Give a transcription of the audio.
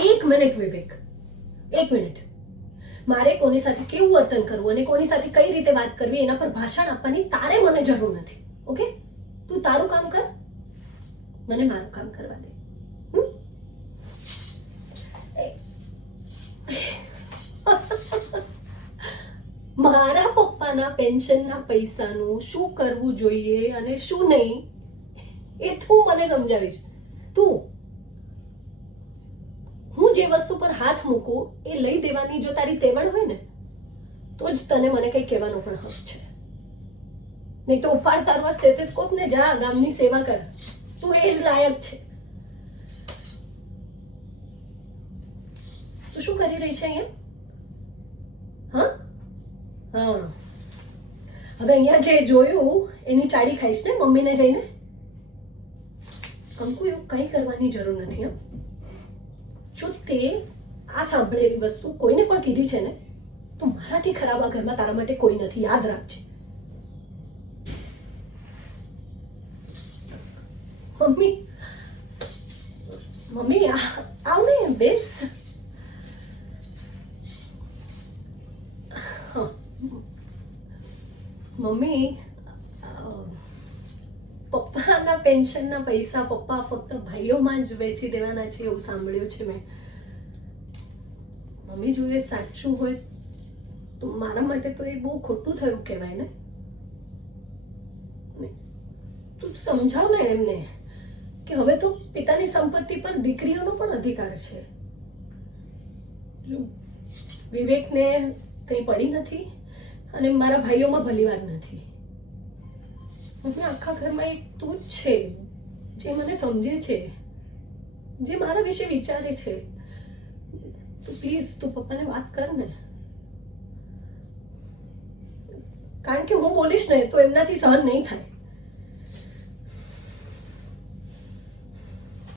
એક મિનિટ વિવેક, એક મિનિટ. મારે કોની સાથે કેવું વર્તન કરવું અને કોની સાથે કઈ રીતે વાત કરવી એના પર ભાષણ આપવાની તારે મને જરૂર નથી. ઓકે, તું તારું કામ કર, મને મારું કામ કરવા દે. મારા પપ્પાના પેન્શનના પૈસાનું શું કરવું જોઈએ અને શું નહીં એ તું મને સમજાવીશ. તું હું જે વસ્તુ પર હાથ મૂકું એ લઈ દેવાની જો તારી તેવડ હોય ને તો જ તને મને કંઈ કહેવાનો પણ હક છે. નહીં તો ઉપાડ તારું સ્ટેથોસ્કોપ ને જા ગામની સેવા કર. તું એ જ લાયક છે. તું શું કરી રહી છે અહીંયા? હા હા, હવે અહીંયા જે જોયું એની ચાડી ખાઈશ ને મમ્મીને જઈને? કંકુ એવું કંઈ કરવાની જરૂર નથી. હા, જો તે આ સાંભળેલી વસ્તુ કોઈને પણ કીધી છે ને તો મારાથી ખરાબ આ ઘરમાં તારા માટે કોઈ નથી. યાદ રાખજે. મમ્મી મમ્મી આવ ને, બેસ. મમ્મી, પપ્પાના પેન્શનના પૈસા પપ્પા ફક્ત ભાઈઓમાં જ વેચી દેવાના છે એવું સાંભળ્યું છે મેં. મમ્મી જો એ સાચું હોય તો મારા માટે તો એ બહુ ખોટું થયું કહેવાય ને. તું સમજાવ ને એમને કે હવે તો પિતાની સંપત્તિ પર દીકરીઓનો પણ અધિકાર છે. જો વિવેકને કંઈ પડી નથી અને મારા ભાઈઓમાં ભલીવાર નથી. મને આખા ઘરમાં એક તું જ છે જે મને સમજે છે, જે મારા વિશે વિચારે છે. તો પ્લીઝ તું પપ્પાને વાત કર ને, કારણ કે હું બોલીશ ને તો એમનાથી સહન નહીં થાય.